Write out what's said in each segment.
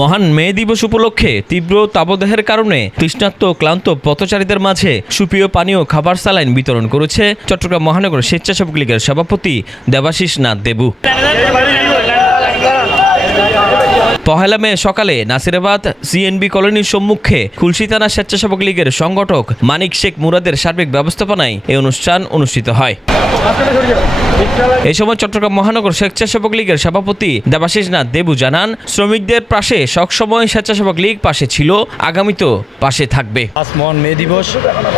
মহান মে দিবস উপলক্ষে তীব্র তাপদাহের কারণে তৃষ্ণার্ত ক্লান্ত পথচারীদের মাঝে সুপ্রিয় পানীয় খাবার স্যালাইন বিতরণ করেছে চট্টগ্রাম মহানগর স্বেচ্ছাসেবক লীগের সভাপতি দেবাশিস নাথ দেবু। পহেলা মে সকালে নাসিরাবাদ সিএনবি কলোনির সম্মুখে খুলশী থানা স্বেচ্ছাসেবক লীগের সংগঠক মানিক শেখ মুরাদের সার্বিক ব্যবস্থাপনায় এই অনুষ্ঠান অনুষ্ঠিত হয়। এই সময় চট্টগ্রাম মহানগর স্বেচ্ছাসেবক লীগের সভাপতি দেবাশিস নাথ দেবু জানান, শ্রমিকদের পাশে সবসময় স্বেচ্ছাসেবক লীগ পাশে ছিল, আগামীতেও পাশে থাকবে। আজ মহান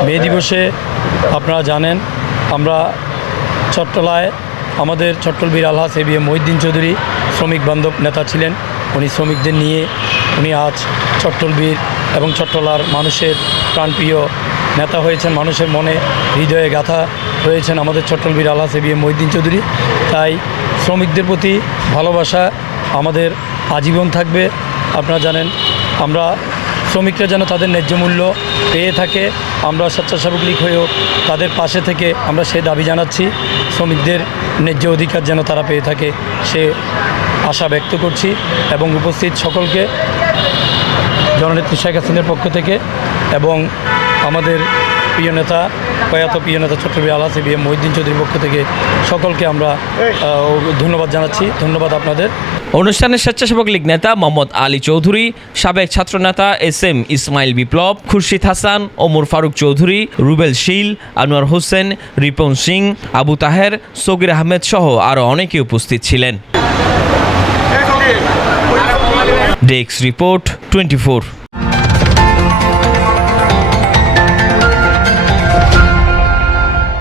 মে দিবসে আপনারা জানেন আমরা চট্টলায় আমাদের চট্টলবীর আলহাজ এবিএম মহিউদ্দিন চৌধুরী শ্রমিক বান্ধব নেতা ছিলেন। উনি শ্রমিকদের নিয়ে উনি আজ চট্টলবীর এবং চট্টলার মানুষের প্রাণপ্রিয় নেতা হয়েছেন, মানুষের মনে হৃদয়ে গাথা হয়েছেন আমাদের চট্টলবীর আলহাজ এবিএম মহিউদ্দিন চৌধুরী। তাই শ্রমিকদের প্রতি ভালোবাসা আমাদের আজীবন থাকবে। আপনারা জানেন আমরা শ্রমিকরা যেন তাদের ন্যায্য মূল্য পেয়ে থাকে, আমরা স্বেচ্ছাসেবক লীগ হয়েও তাদের পাশে থেকে আমরা সে দাবি জানাচ্ছি। শ্রমিকদের ন্যায্য অধিকার যেন তারা পেয়ে থাকে সে আশা ব্যক্ত করছি এবং উপস্থিত সকলকে জননেত্রী শেখ হাসিনার পক্ষ থেকে এবং আমাদের প্রিয় নেতা প্রয়াত প্রিয় নেতা চট্টগ্রামের আলহাজ এবিএম মহিউদ্দিন চৌধুরীর পক্ষ থেকে সকলকে আমরা ধন্যবাদ জানাচ্ছি। ধন্যবাদ আপনাদের। অনুষ্ঠানে স্বেচ্ছাসেবক লীগ নেতা মোহাম্মদ আলী চৌধুরী, সাবেক ছাত্রনেতা SM ইসমাইল বিপ্লব, খুরশিদ হাসান, ওমর ফারুক চৌধুরী, রুবেল শীল, আনোয়ার হোসেন, রিপন সিং, আবু তাহের, সগির আহমেদ সহ আরও অনেকে উপস্থিত ছিলেন। Desk report 24।